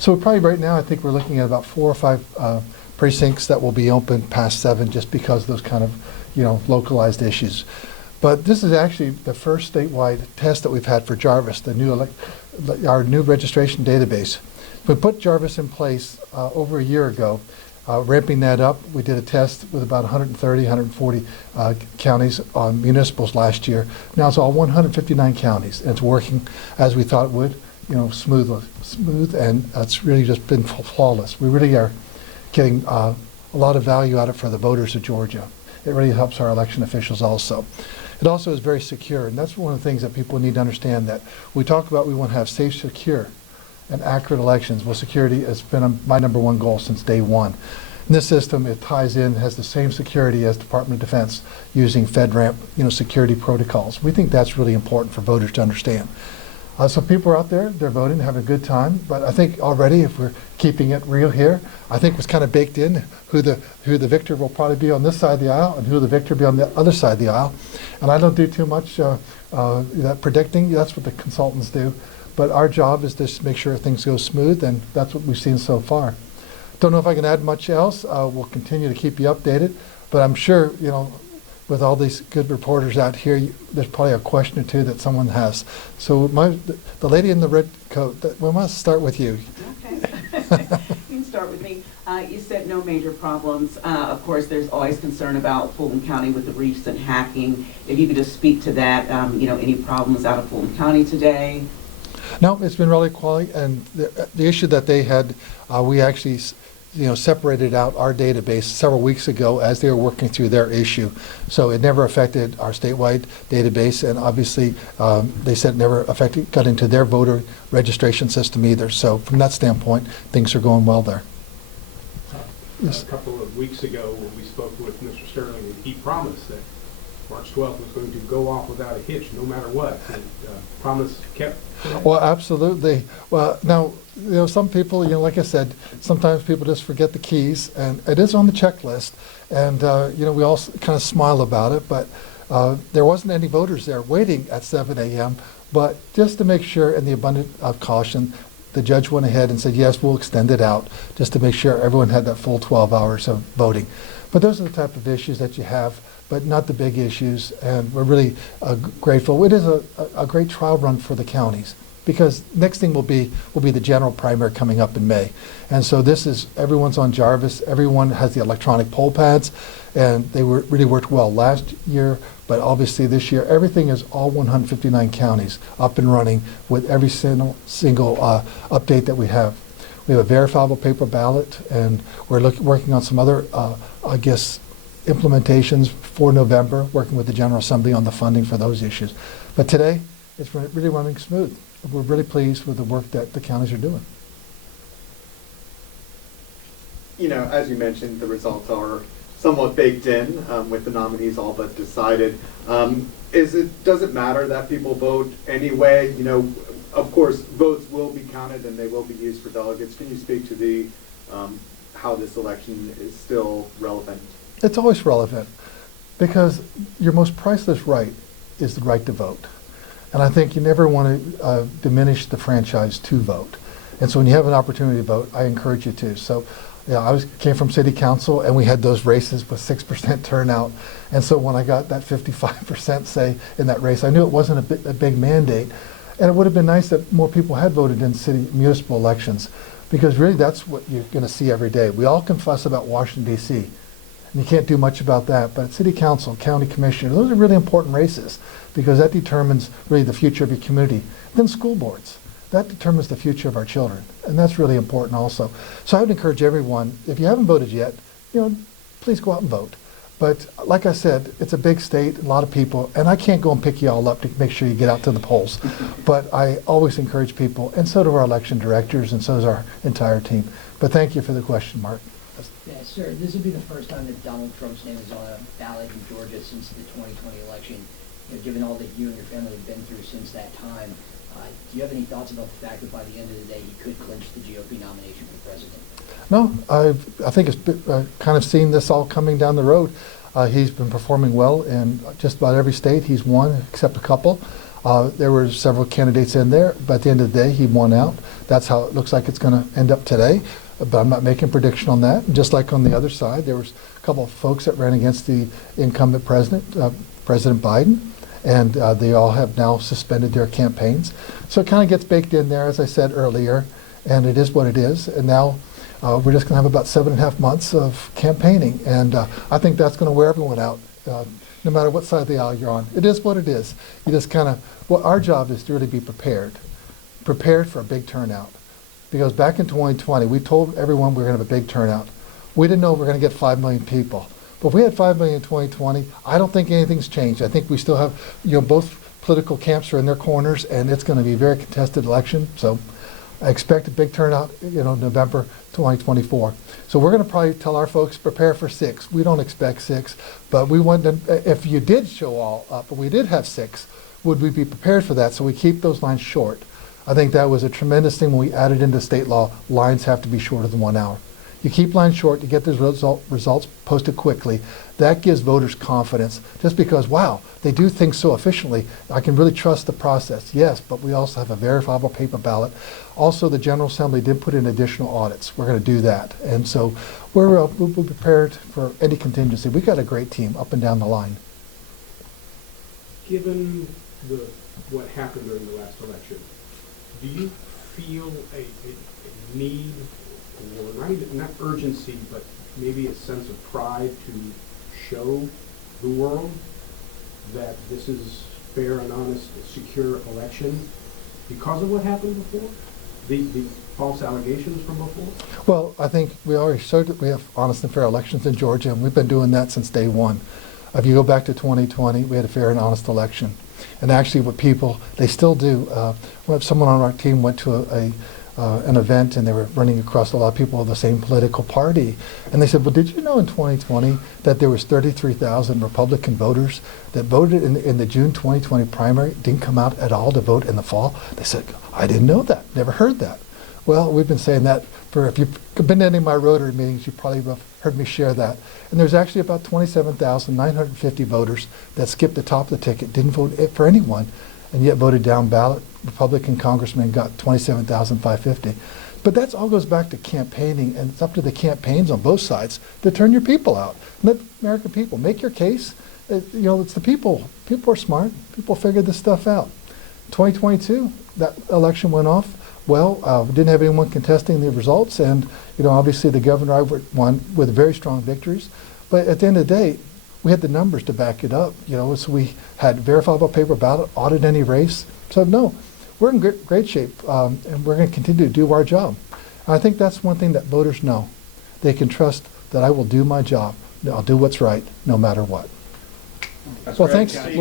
So probably right now, I think we're looking at about 4 or 5 precincts that will be open past 7, just because of those kind of, localized issues. But this is actually the first statewide test that we've had for Jarvis, our new registration database. We put Jarvis in place over a year ago, ramping that up. We did a test with about 130, 140 counties on municipals last year. Now it's all 159 counties, and it's working as we thought it would, smooth, and it's really just been flawless. We really are getting a lot of value out of it for the voters of Georgia. It really helps our election officials also. It also is very secure, and that's one of the things that people need to understand, that we talk about we want to have safe, secure, and accurate elections. Well, security has been my #1 goal since day one. In this system, it ties in, has the same security as Department of Defense using FedRAMP, security protocols. We think that's really important for voters to understand. So people are out there, they're voting, having a good time, but I think already, if we're keeping it real here, I think it's kind of baked in who the victor will probably be on this side of the aisle and who the victor will be on the other side of the aisle. And I don't do too much that predicting. That's what the consultants do. But our job is just to make sure things go smooth, and that's what we've seen so far. Don't know if I can add much else. We'll continue to keep you updated, but I'm sure, with all these good reporters out here, there's probably a question or two that someone has. So the lady in the red coat, we must start with you. Okay. You can start with me. You said no major problems. Of course, there's always concern about Fulton County with the recent hacking. If you could just speak to that, any problems out of Fulton County today? No, it's been really quality, and the issue that they had, we actually separated out our database several weeks ago as they were working through their issue. So it never affected our statewide database, and obviously they said it never got into their voter registration system either. So from that standpoint, things are going well there. Yes. A couple of weeks ago, when we spoke with Mr. Sterling, he promised that March 12th was going to go off without a hitch, no matter what. And, promise kept. Well, absolutely. Well, now, some people, like I said, sometimes people just forget the keys, and it is on the checklist, and, we all kind of smile about it, but there wasn't any voters there waiting at 7 a.m., but just to make sure, in the abundance of caution, the judge went ahead and said, yes, we'll extend it out, just to make sure everyone had that full 12 hours of voting. But those are the type of issues that you have, but not the big issues, and we're really grateful. It is a great trial run for the counties, because next thing will be the general primary coming up in May. And so everyone's on Jarvis, everyone has the electronic poll pads, and they really worked well last year, but obviously this year, everything is all 159 counties up and running with every single update that we have. We have a verifiable paper ballot, and we're working on some other, implementations for November, working with the General Assembly on the funding for those issues. But today, it's really running smooth. We're really pleased with the work that the counties are doing. As you mentioned, the results are somewhat baked in with the nominees all but decided. Does it matter that people vote anyway? Of course, votes will be counted and they will be used for delegates. Can you speak to how this election is still relevant? It's always relevant, because your most priceless right is the right to vote. And I think you never want to diminish the franchise to vote. And so when you have an opportunity to vote, I encourage you to. So I came from city council, and we had those races with 6% turnout. And so when I got that 55% say in that race, I knew it wasn't a big mandate. And it would have been nice that more people had voted in city municipal elections, because really that's what you're going to see every day. We all can fuss about Washington, D.C., and you can't do much about that. But at city council, county commissioner, those are really important races, because that determines really the future of your community. Then school boards, that determines the future of our children, and that's really important also. So I would encourage everyone, if you haven't voted yet, please go out and vote. But like I said, it's a big state, a lot of people, and I can't go and pick you all up to make sure you get out to the polls. But I always encourage people, and so do our election directors, and so does our entire team. But thank you for the question, Mark. Yeah, sir, this would be the first time that Donald Trump's name is on a ballot in Georgia since the 2020 election. Given all that you and your family have been through since that time, do you have any thoughts about the fact that by the end of the day he could clinch the GOP nomination for president? No, I think it's kind of seen this all coming down the road. He's been performing well in just about every state he's won, except a couple. There were several candidates in there, but at the end of the day, he won out. That's how it looks like it's going to end up today, but I'm not making a prediction on that. And just like on the other side, there was a couple of folks that ran against the incumbent president, President Biden, and they all have now suspended their campaigns. So it kind of gets baked in there, as I said earlier, and it is what it is. And now we're just going to have about 7.5 months of campaigning, and I think that's going to wear everyone out, no matter what side of the aisle you're on. It is what it is. You just kind of, well, our job is to really be prepared for a big turnout. Because back in 2020, we told everyone we were going to have a big turnout. We didn't know we were going to get 5 million people. But if we had 5 million in 2020, I don't think anything's changed. I think we still have, both political camps are in their corners, and it's going to be a very contested election. So I expect a big turnout, November 2024. So we're going to probably tell our folks, prepare for 6. We don't expect 6, but we want to, if you did show all up, but we did have 6, would we be prepared for that? So we keep those lines short. I think that was a tremendous thing when we added into state law, lines have to be shorter than 1 hour. You keep lines short, you get those results posted quickly. That gives voters confidence, just because, wow, they do things so efficiently. I can really trust the process. Yes, but we also have a verifiable paper ballot. Also, the General Assembly did put in additional audits. We're going to do that. And so we're prepared for any contingency. We've got a great team up and down the line. Given what happened during the last election, do you feel a need, or not urgency, but maybe a sense of pride to show the world that this is fair and honest, secure election because of what happened before? The false allegations from before? Well, I think we already showed that we have honest and fair elections in Georgia, and we've been doing that since day one. If you go back to 2020, we had a fair and honest election. And actually what people, they still do. Someone on our team went to an event, and they were running across a lot of people of the same political party. And they said, well, did you know in 2020 that there was 33,000 Republican voters that voted in the June 2020 primary, didn't come out at all to vote in the fall? They said, I didn't know that, never heard that. Well, we've been saying that for, if you've been to any of my Rotary meetings, you probably have heard me share that. And there's actually about 27,950 voters that skipped the top of the ticket, didn't vote for anyone, and yet voted down ballot. Republican congressman got 27,550. But that all goes back to campaigning, and it's up to the campaigns on both sides to turn your people out. Let American people make your case. It's the people. People are smart. People figured this stuff out. 2022, that election went off. Well, we didn't have anyone contesting the results, and obviously the governor won with very strong victories. But at the end of the day, we had the numbers to back it up. So we had verifiable paper ballot, audit any race. So no, we're in great shape, and we're going to continue to do our job. And I think that's one thing that voters know. They can trust that I will do my job. I'll do what's right, no matter what. That's Well, great. thanks. Yeah.